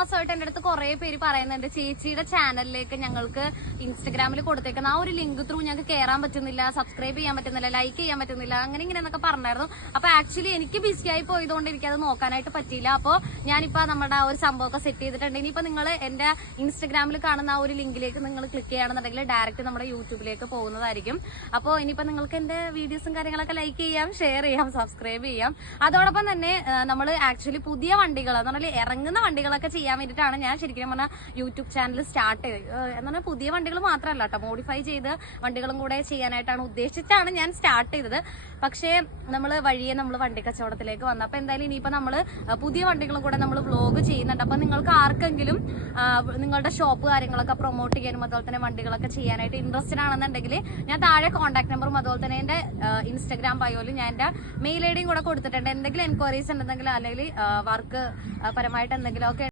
മാസമായിട്ട് എന്റെ അടുത്ത് കുറെ പേര് പറയുന്നുണ്ട് ചേച്ചിയുടെ ചാനലിലേക്ക് ഞങ്ങൾക്ക് ഇൻസ്റ്റഗ്രാമിൽ കൊടുത്തേക്കുന്ന ആ ഒരു ലിങ്ക് ത്രൂ ഞങ്ങൾക്ക് കയറാൻ പറ്റുന്നില്ല, സബ്സ്ക്രൈബ് ചെയ്യാൻ പറ്റുന്നില്ല, ലൈക്ക് ചെയ്യാൻ പറ്റുന്നില്ല, അങ്ങനെ ഇങ്ങനെ എന്നൊക്കെ പറഞ്ഞായിരുന്നു. അപ്പൊ ആക്ച്വലി എനിക്ക് ബിസിയായി പോയതുകൊണ്ട് എനിക്കത് നോക്കാനായിട്ട് പറ്റിയില്ല. അപ്പോൾ ഞാനിപ്പോ നമ്മുടെ ആ ഒരു സംഭവമൊക്കെ സെറ്റ് ചെയ്തിട്ടുണ്ട്. ഇനിയിപ്പോ നിങ്ങൾ എന്റെ ഇൻസ്റ്റഗ്രാമിൽ കാണുന്ന ആ ഒരു ലിങ്കിലേക്ക് നിങ്ങൾ ക്ലിക്ക് ചെയ്യുകയാണെന്നുണ്ടെങ്കിൽ ഡയറക്റ്റ് നമ്മുടെ യൂട്യൂബിലേക്ക് പോകുന്നതായിരിക്കും. അപ്പോൾ ഇനിയിപ്പോ നിങ്ങൾക്ക് എന്റെ വീഡിയോസും കാര്യങ്ങളൊക്കെ ലൈക്ക് ചെയ്യാം, ഷെയർ ചെയ്യാം, സബ്സ്ക്രൈബ് ചെയ്യാം. അതോടൊപ്പം തന്നെ നമ്മൾ ആക്ച്വലി പുതിയ വണ്ടികൾ എന്ന് പറഞ്ഞാൽ ഇറങ്ങുന്ന വണ്ടികളൊക്കെ ചെയ്യാൻ വേണ്ടിയിട്ടാണ് ഞാൻ ശരിക്കും പറഞ്ഞാൽ യൂട്യൂബ് ചാനൽ സ്റ്റാർട്ട് ചെയ്തത്. എന്ന് പറഞ്ഞാൽ പുതിയ വണ്ടികൾ മാത്രമല്ല കേട്ടോ, മോഡിഫൈ ചെയ്ത് വണ്ടികളും കൂടെ ചെയ്യാനായിട്ടാണ് ഉദ്ദേശിച്ചാണ് ഞാൻ സ്റ്റാർട്ട് ചെയ്തത്. പക്ഷേ നമ്മൾ വഴിയെ നമ്മൾ വണ്ടി കച്ചവടത്തിലേക്ക് വന്നു. അപ്പൊ എന്തായാലും ഇനിയിപ്പോ നമ്മൾ പുതിയ വണ്ടികളും കൂടെ നമ്മൾ വ്ലോഗ് ചെയ്യുന്നുണ്ട്. അപ്പൊ നിങ്ങൾക്ക് ആർക്കെങ്കിലും നിങ്ങളുടെ ഷോപ്പ് കാര്യങ്ങളൊക്കെ പ്രൊമോട്ട് ചെയ്യാനും അതുപോലെ തന്നെ വണ്ടികളൊക്കെ ചെയ്യാനായിട്ട് ഇൻട്രസ്റ്റഡ് ആണെന്നുണ്ടെങ്കിൽ ഞാൻ താഴെ കോൺടാക്ട് നമ്പറും അതുപോലെ തന്നെ എന്റെ ഇൻസ്റ്റഗ്രാം ബയോയിൽ ഞാൻ എന്റെ മെയിൽ ഐഡിയും കൂടെ കൊടുത്തിട്ടുണ്ട്. എന്തെങ്കിലും എൻക്വയറീസ് ഉണ്ടെങ്കിൽ അല്ലെങ്കിൽ വർക്ക് പരമായിട്ട് എന്തെങ്കിലും ഒക്കെ